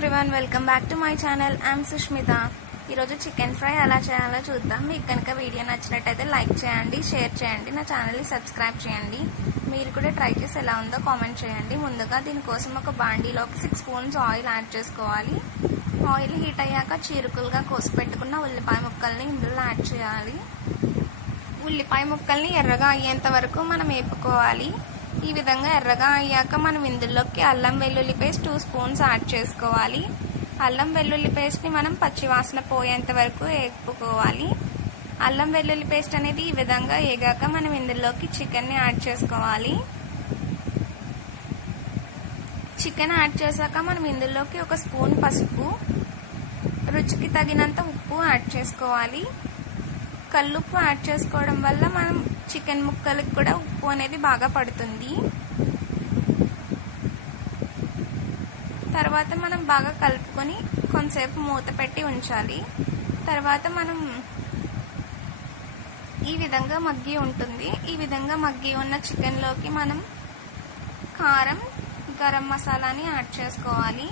Everyone, welcome back to my channel. I'm Sushmita. ఈరోజు chicken fry ఎలా చేయాలో చూద్దాం. మీకు కనుక వీడియో నచ్చినట్టయితే లైక్ చేయండి, షేర్ చేయండి, నా ఛానల్ని సబ్స్క్రైబ్ చేయండి. మీరు కూడా ట్రై చేసి ఎలా ఉందో కామెంట్ చేయండి. ముందుగా దీనికోసం ఒక బాండీలోకి 6 స్పూన్స్ ఆయిల్ యాడ్ చేసుకోవాలి. ఆయిల్ హీట్ అయ్యాక చీరుకులుగా కోసి పెట్టుకున్న ఉల్లిపాయ ముక్కల్ని ఇందులో యాడ్ చేయాలి. ఉల్లిపాయ ముక్కల్ని ఎర్రగా అయ్యేంత వరకు మనం వేపుకోవాలి. ఈ విధంగా ఎర్రగా అయ్యాక మనం ఇందులోకి అల్లం వెల్లుల్లి పేస్ట్ 2 స్పూన్స్ యాడ్ చేసుకోవాలి. అల్లం వెల్లుల్లి పేస్ట్ని మనం పచ్చివాసన పోయేంత వరకు వేపుకోవాలి. అల్లం వెల్లుల్లి పేస్ట్ అనేది ఈ విధంగా వేగాక మనం ఇందులోకి చికెన్ని యాడ్ చేసుకోవాలి. చికెన్ యాడ్ చేశాక మనం ఇందులోకి 1 స్పూన్ పసుపు, రుచికి తగినంత ఉప్పు యాడ్ చేసుకోవాలి. కల్లుప్పు యాడ్ చేసుకోవడం వల్ల మనం చికెన్ ముక్కలకు కూడా ఉప్పు అనేది బాగా పడుతుంది. తర్వాత మనం బాగా కలుపుకొని కొంతసేపు మూత పెట్టి ఉంచాలి. తర్వాత మనం ఈ విధంగా మగ్గి ఉంటుంది. ఈ విధంగా మగ్గి ఉన్న చికెన్లోకి మనం కారం, గరం మసాలాని యాడ్ చేసుకోవాలి.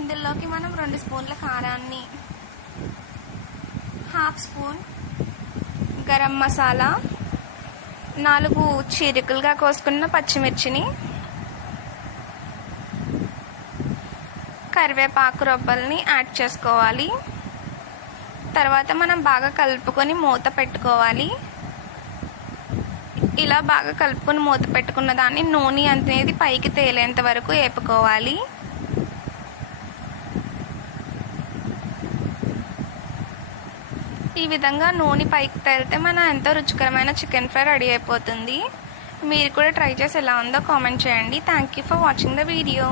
ఇందులోకి మనం 2 స్పూన్ల కారాన్ని, 1/2 స్పూన్ గరం మసాలా, 4 చీరికలుగా కోసుకున్న పచ్చిమిర్చిని, కరివేపాకు రొబ్బల్ని యాడ్ చేసుకోవాలి. తర్వాత మనం బాగా కలుపుకొని మూత పెట్టుకోవాలి. ఇలా బాగా కలుపుకొని మూత పెట్టుకున్న దాన్ని నూనె అనేది పైకి తేలేంత వరకు వేపుకోవాలి. ఈ విధంగా నూనె పైకి తేలితే మన ఎంతో రుచికరమైన చికెన్ ఫ్రై రెడీ అయిపోతుంది. మీరు కూడా ట్రై చేసి ఎలా ఉందో కామెంట్ చేయండి. Thank you for watching the video.